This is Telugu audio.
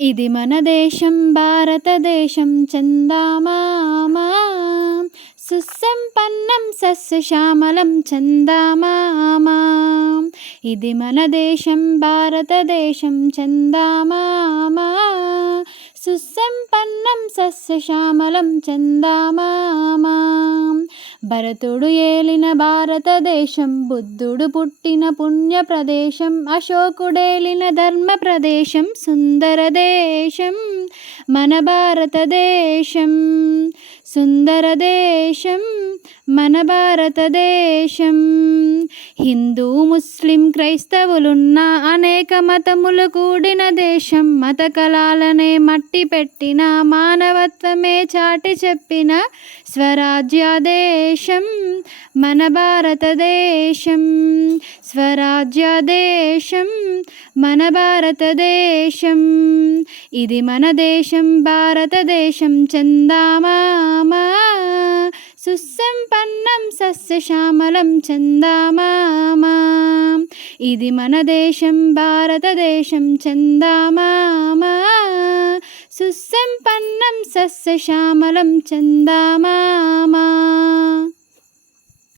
ఇది మన దేశం భారతదేశం చందామామ, సుసంపన్నం సస్యశ్యామలం చందామామ. ఇది మన దేశం భారతదేశం చందామామ, సుసంపన్నం సస్యశ్యామలం చందామామ. భరతుడు ఏలిన భారతదేశం, బుద్ధుడు పుట్టిన పుణ్య ప్రదేశం, అశోకుడేలిన ధర్మ ప్రదేశం, సుందర దేశం మన భారతదేశం. సుందర దేశం మన భారతదేశం. హిందూ ముస్లిం క్రైస్తవులున్న అనేక మతములు కూడిన దేశం, మత కళాలనే మట్టి పెట్టిన మానవత్వమే చాటి చెప్పిన స్వరాజ్య దేశం మన భారతదేశం. స్వరాజ్య దేశం మన భారతదేశం. ఇది మన దేశం భారతదేశం చందామామ, సుసంపన్నం సస్యశ్యామలం చందామామ. ఇది మన దేశం భారతదేశం చందామామ, సుసంపన్నం సస్యశ్యామలం చందామామ.